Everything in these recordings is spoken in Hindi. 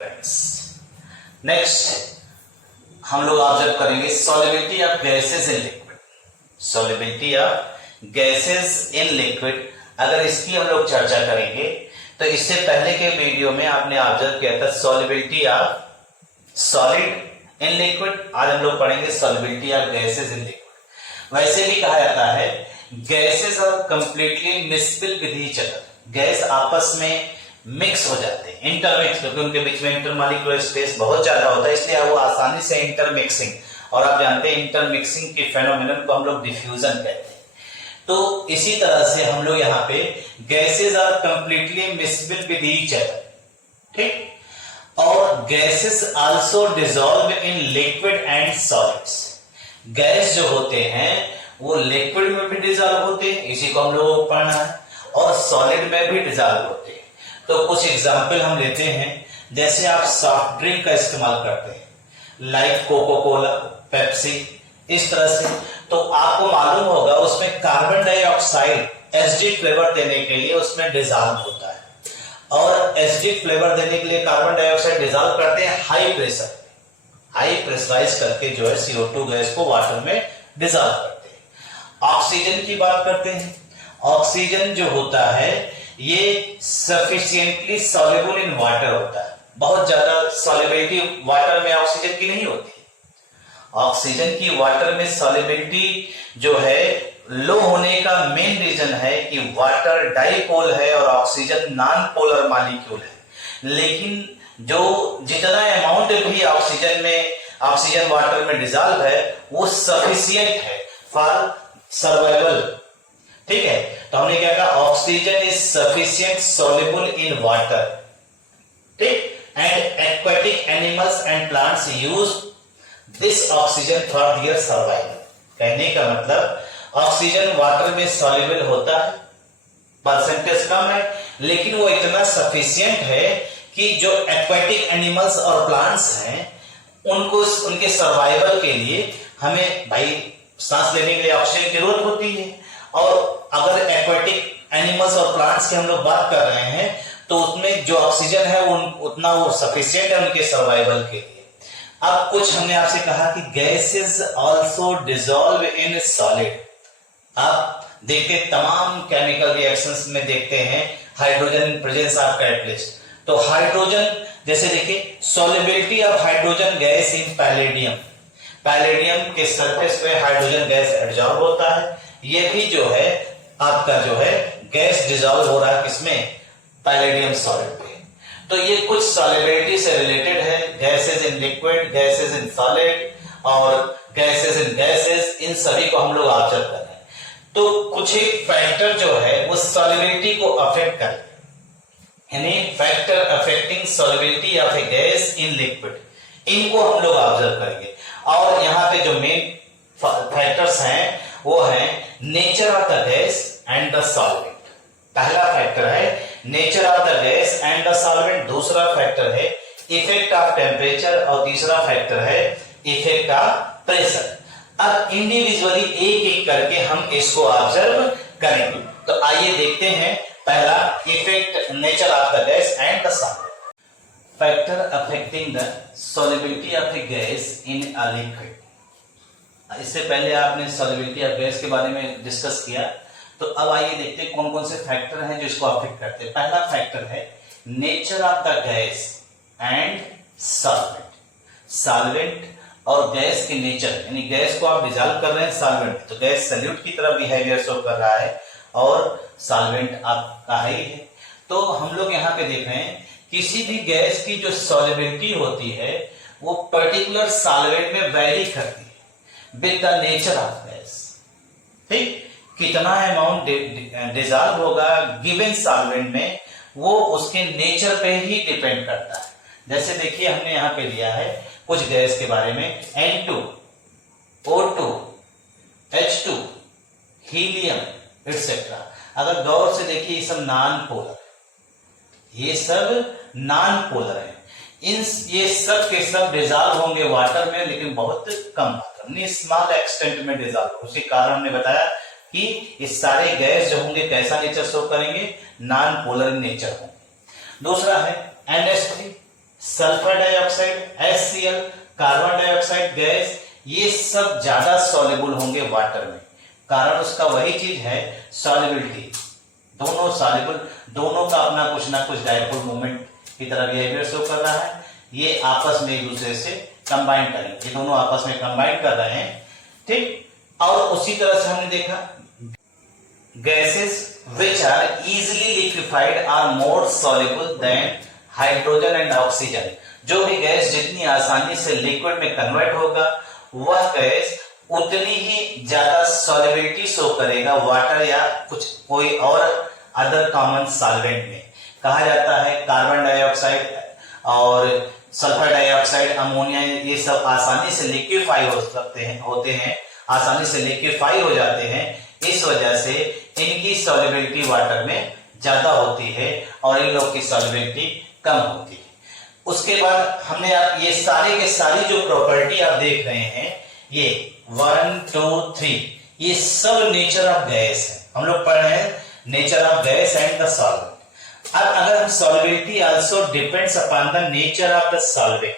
नेक्स्ट हम लोग ऑब्जर्व करेंगे solubility of gases in liquid. Solubility of gases in liquid, अगर इसकी हम लोग चर्चा करेंगे तो इससे पहले के वीडियो में आपने ऑब्जर्व किया था solubility of solid in liquid. आज हम लोग पढ़ेंगे solubility of gases in liquid. वैसे भी कहा जाता है gases are completely miscible with each other, gas आपस में मिक्स हो जाते हैं, इंटरमिक्स, क्योंकि उनके बीच में इंटरमॉलिक्यूलर स्पेस बहुत ज्यादा होता है, इसलिए वो आसानी से इंटरमिक्सिंग, और आप जानते हैं इंटरमिक्सिंग के फेनोमेनन को हम लोग डिफ्यूजन कहते हैं। तो इसी तरह से हम लोग यहाँ पे gases are completely miscible with each other, ठीक। और gases also dissolve in liquid and solids, gas जो होते हैं वो लिक्विड में भी डिसॉल्व होते हैं, इसी को हम लोगों को पढ़ना है, और सॉलिड में भी डिसॉल्व होते हैं। तो कुछ एग्जाम्पल हम लेते हैं, जैसे आप सॉफ्ट ड्रिंक का इस्तेमाल करते हैं लाइक कोको कोला, पेप्सी, इस तरह से, तो आपको मालूम होगा उसमें कार्बन डाइऑक्साइड एसिडिक फ्लेवर देने के लिए उसमें डिसॉल्व होता है, और एसिडिक फ्लेवर देने के लिए कार्बन डाइऑक्साइड डिसॉल्व करते हैं हाई प्रेशर, हाई प्रेशराइज करके जो है CO2 गैस को वाटर में डिसॉल्व करते हैं। ऑक्सीजन की बात करते हैं, ऑक्सीजन जो होता है ये सफिशिएंटली सॉल्युबल इन वाटर होता है, बहुत ज्यादा सॉल्युबिलिटी वाटर में ऑक्सीजन की नहीं होती है। ऑक्सीजन की वाटर में सॉल्युबिलिटी जो है लो होने का मेन रीजन है कि वाटर डाइपोल है और ऑक्सीजन नॉन पोलर मॉलिक्यूल है, लेकिन जो जितना अमाउंट भी ऑक्सीजन वाटर में डिसॉल्व है वो सफिशिएंट है फॉर सर्वाइवल, ठीक है। तो हमने क्या कहा, oxygen is sufficient soluble in water, ठीक, and aquatic animals and plants use this oxygen for their survival. कहने का मतलब ऑक्सीजन वाटर में सॉल्युबल होता है, परसेंटेज कम है, लेकिन वो इतना सफिशिएंट है कि जो एक्वाटिक एनिमल्स और प्लांट्स हैं उनको उनके सर्वाइवल के लिए हमें भाई सांस लेने के लिए ऑक्सीजन की जरूरत होती है, और अगर एक्वाटिक एनिमल्स और प्लांट्स की हम लोग बात कर रहे हैं तो उसमें जो ऑक्सीजन है वो उतना वो सफिशिएंट है उनके सर्वाइवल के लिए। अब कुछ हमने आपसे कहा कि gases also dissolve in solid. आप देखते तमाम केमिकल रिएक्शंस में देखते हैं हाइड्रोजन प्रेजेंस ऑफ कैटलिस्ट, तो हाइड्रोजन जैसे देखिए solubility of hydrogen gas in palladium, palladium के सरफेस पे हाइड्रोजन गैस एब्जॉर्ब होता है, ये भी जो है आपका जो है गैस डिसॉल्व हो रहा है किसमें, पैलेडियम सॉलिड पे। तो ये कुछ सॉल्युबिलिटी से रिलेटेड है, gases in liquid, gases in solid और गैसेस इन गैसेस, इन सभी को हम लोग ऑब्जर्व कर रहे हैं। तो कुछ एक फैक्टर जो है वो सॉल्युबिलिटी को अफेक्ट कर, यानी factor affecting solubility of A gas in liquid, इनको हम लोग ऑब्जर्व करेंगे। और यहाँ पे जो मेन फैक्टर्स हैं वो है nature of the gas and the solvent. पहला फैक्टर है nature of the gas and the solvent, दूसरा फैक्टर है इफेक्ट ऑफ टेम्परेचर, और तीसरा फैक्टर है इफेक्ट ऑफ प्रेशर। अब इंडिविजुअली एक एक करके हम इसको ऑब्जर्व करेंगे। तो आइए देखते हैं, पहला effect nature of the gas and the solvent. Factor affecting the solubility of A gas in a liquid. इससे पहले आपने सॉल्युबिलिटी ऑफ गैस के बारे में डिस्कस किया, तो अब आइए देखते हैं कौन कौन से फैक्टर हैं जो इसको अफेक्ट करते हैं। पहला फैक्टर है nature of the gas and solvent. Solvent और गैस के नेचर, यानी गैस को आप डिसॉल्व कर रहे हैं सॉल्वेंट, तो गैस सॉल्यूट की तरह बिहेवियर शो कर रहा है और सॉल्वेंट आपका है ही है। तो हम लोग यहाँ पे देख रहे हैं किसी भी गैस की जो सॉल्युबिलिटी होती है वो पर्टिकुलर सॉल्वेंट में वेरी करती है with the nature of gas, ठीक। कितना अमाउंट डिसॉल्व होगा गिवन सॉल्वेंट में वो उसके नेचर पे ही डिपेंड करता है। जैसे देखिए हमने यहाँ पे लिया है कुछ गैस के बारे में, N2, O2, H2, helium etcetera. अगर गौर से देखिए ये सब नॉन पोलर, ये सब नॉन पोलर है, ये सब के सब डिसॉल्व होंगे वाटर में, लेकिन बहुत कम मात्रा में, स्मॉल एक्सटेंट में डिसॉल्व। उसी कारण हमने बताया कि ये सारे गैस जो होंगे कैसा नेचर शो करेंगे, नॉन पोलर नेचर होंगे। दूसरा है NH3, sulphur dioxide, HCl, carbon dioxide gas, ये सब ज्यादा सॉल्युबल होंगे वाटर में। कारण उसका वही चीज है, सॉल्युबिलिटी। दोनों सॉल्युबल, दोनों का अपना कुछ ना कुछ डाइपोल मोमेंट की तरह बिहेवियर शो कर रहा है। ये आपस में एक दूसरे से कंबाइन करेंगे, ये दोनों आपस में कंबाइन कर रहे हैं, ठीक। और उसी तरह से हमने देखा gases which are easily liquefied are more soluble than hydrogen and oxygen. जो भी गैस जितनी आसानी से लिक्विड में कन्वर्ट होगा, वह गैस उतनी ही ज्यादा सॉल्युबिलिटी शो करेगा वाटर या कुछ कोई और अदर कॉमन सॉल्वेंट में। कहा जाता है कार्बन डाइऑक्साइड और सल्फर डाइऑक्साइड, अमोनिया, ये सब आसानी से लिक्विफाई हो सकते हैं, होते हैं, आसानी से लिक्विफाई हो जाते हैं। इस वजह से इनकी सॉल्युबिलिटी वाटर में ज्यादा होती है और इन लोग की सॉल्युबिलिटी कम होती है। उसके बाद हमने ये सारे के सारी जो प्रॉपर्टी आप देख रहे हैं, ये 1 2 3, ये सब नेचर ऑफ गैस है। हम लोग पढ़ रहे हैं nature of gas and the solvent. अब अगर हम solubility also depends upon the nature of the solvent,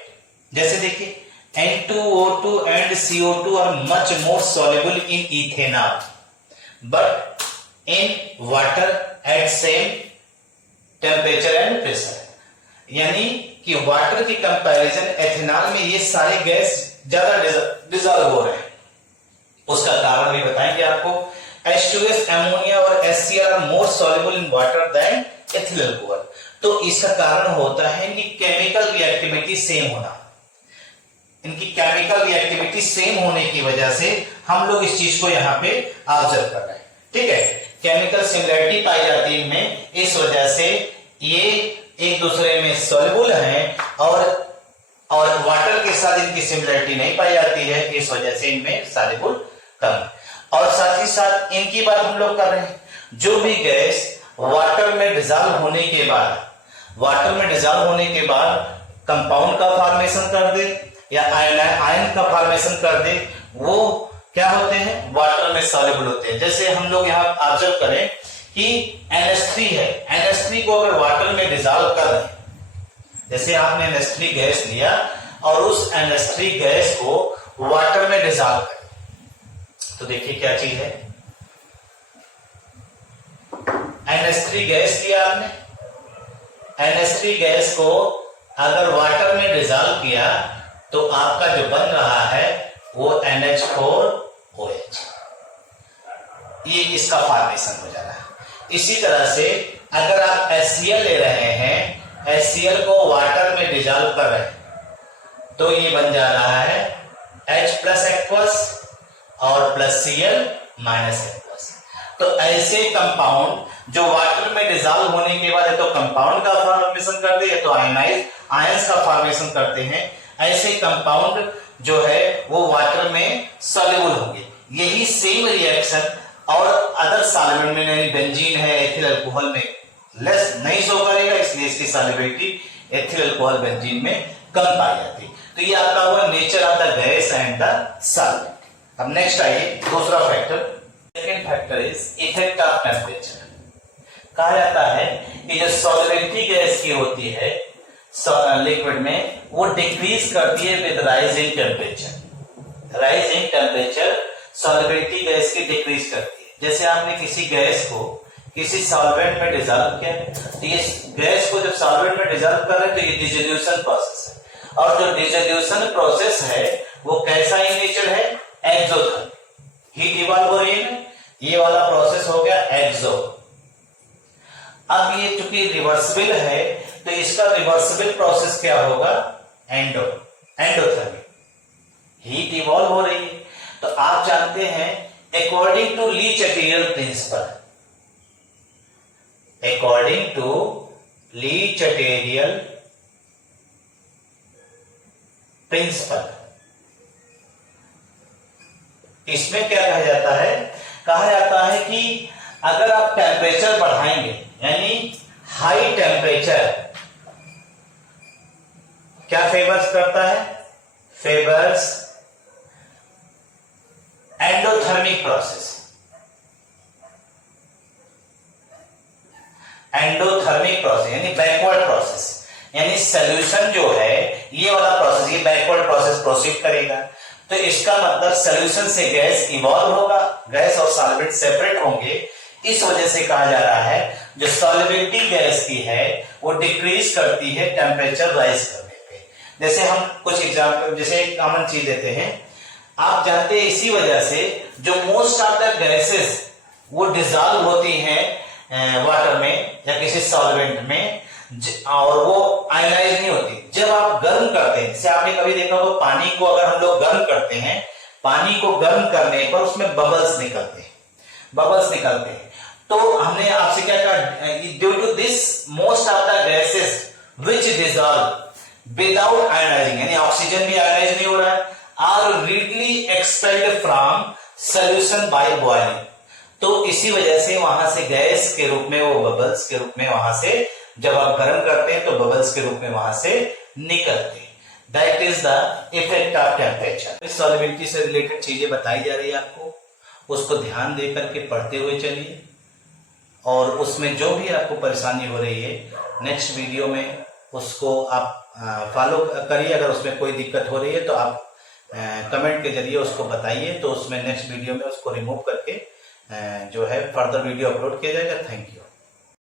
जैसे देखिए N2O2 and CO2 are much more soluble in ethanol but in water at same temperature and pressure। यानी कि वाटर की कंपैरिजन एथेनॉल में ये सारे गैस ज्यादा डिसॉल्व हो रहे हैं। उसका कारण भी बताएंगे आपको। H2S, अमोनिया और HCl are more soluble in water than ethyl alcohol। तो इसका कारण होता है कि केमिकल रिएक्टिविटी सेम होना। इनकी केमिकल रिएक्टिविटी सेम होने की वजह से हम लोग इस चीज को यहाँ पे ऑब्जर्व कर रहे हैं, ठीक है। केमिकल सिमिलरिटी पाई जाती है इनमें, इस वजह से ये एक दूसरे में सॉल्युबल हैं और वाटर के साथ इनकी सिमिलरिटी नहीं पाई जाती है, इस वजह से इनमें सॉल्युबल कम है। और साथ ही साथ इनकी बात हम लोग कर रहे हैं, जो भी गैस वाटर में डिसॉल्व होने के बाद कंपाउंड का फॉर्मेशन कर दे या आयन का फॉर्मेशन कर दे, वो क्या होते हैं, वाटर में सॉल्युबल होते हैं। जैसे हम लोग यहाँ ऑब्जर्व करें कि NH3 है, NH3 को अगर वाटर में डिसॉल्व कर रहे हैं, जैसे आपने NH3 गैस लिया और उस NH3 गैस को वाटर में डिसॉल्व करें, तो देखिए क्या चीज है। NH3 गैस लिया आपने, NH3 गैस को अगर वाटर में डिसॉल्व किया तो आपका जो बन रहा है वो NH4OH, ये इसका फॉर्मेशन हो जा रहा है। इसी तरह से अगर आप HCl ले रहे हैं, HCl को वाटर में डिसॉल्व कर रहे हैं, तो ये बन जा रहा है H+aqueous और +Cl -aqueous। तो ऐसे कंपाउंड जो वाटर में डिसॉल्व होने के बाद तो कंपाउंड का फॉर्मेशन कर दे या तो आयंस का फॉर्मेशन करते हैं, ऐसे कंपाउंड जो है वो वाटर में सॉल्युबल होंगे। यही सेम रिएक्शन और अदर सॉल्वेंट में, बेंजीन है, एथिल अल्कोहल में लेस नहीं शो करेगा, इसलिए इसकी सॉल्युबिलिटी एथिल अल्कोहल बेंजीन में कम पाई जाती है। तो ये आपका हुआ nature of the gas and the solvent. अब नेक्स्ट आइए दूसरा factor. Second factor is effect of temperature. कहा जाता है कि जो सॉल्युबिलिटी गैस की होती है लिक्विड में, वो डिक्रीज करती है with rise in temperature. Rise in temperature solubility gas की डिक्रीज करती है। जैसे आपने किसी गैस को किसी सॉल्वेंट में डिसॉल्व किया, तो ये गैस को जब सॉल्वेंट में डिसॉल्व कर रहे हैं तो ये डिसोल्यूशन प्रोसेस है, और जो डिसोल्यूशन प्रोसेस है वो कैसा इन नेचर है, एक्सोथर्मिक। हीट इवॉल्व हो रही है ना, ये वाला प्रोसेस हो गया एक्सो। अब ये चूंकि रिवर्सिबल है तो इसका रिवर्सिबल प्रोसेस क्या होगा, एंडोथर्मिक। हीट इवॉल्व हो रही है, तो आप जानते हैं according to Le Chatelier principle, according to Le Chatelier principle, इसमें क्या कहा जाता है, कहा जाता है कि अगर आप टेम्परेचर बढ़ाएंगे, यानी हाई टेम्परेचर क्या फेवर्स करता है, favours endothermic process. Endothermic process यानी बैकवर्ड प्रोसेस, यानी सोल्यूशन जो है ये वाला प्रोसेस, ये बैकवर्ड प्रोसेस प्रोसीड करेगा, तो इसका मतलब सोल्यूशन से गैस इवॉल्व होगा, गैस और सॉल्वेंट सेपरेट होंगे। इस वजह से कहा जा रहा है जो सॉल्युबिलिटी गैस की है वो डिक्रीज करती है टेम्परेचर राइज करने पे। जैसे हम कुछ एग्जांपल, जैसे एक कॉमन चीज देते हैं, आप जानते हैं इसी वजह से जो मोस्ट ऑफ द गैसेस वो डिजॉल्व होती हैं वाटर में या किसी सॉल्वेंट में, और वो आयनाइज नहीं होती। जब आप गर्म करते हैं, जैसे आपने कभी देखा हो पानी को अगर हम लोग गर्म करते हैं, पानी को गर्म करने पर उसमें बबल्स निकलते हैं, तो हमने आपसे क्या कहा, due to this most of the gases which dissolve without ionising, यानी ऑक्सीजन भी आयनाइज नहीं हो रहा है, are readily expelled from solution by boiling. तो इसी वजह से वहां से गैस के रूप में, वो बबल्स के रूप में वहां से जब आप गर्म करते हैं तो बबल्स के रूप में वहां से निकलते हैं। That is the effect of temperature. Solubility से रिलेटेड चीजें बताई जा रही है आपको, उसको ध्यान दे करके पढ़ते हुए चलिए, और उसमें जो भी आपको परेशानी हो रही है नेक्स्ट वीडियो में उसको आप फॉलो करिए। अगर उसमें कोई दिक्कत हो रही है तो आप कमेंट के जरिए उसको बताइए, तो उसमें नेक्स्ट वीडियो में उसको रिमूव करके जो है फर्दर वीडियो अपलोड किया जाएगा। Thank you.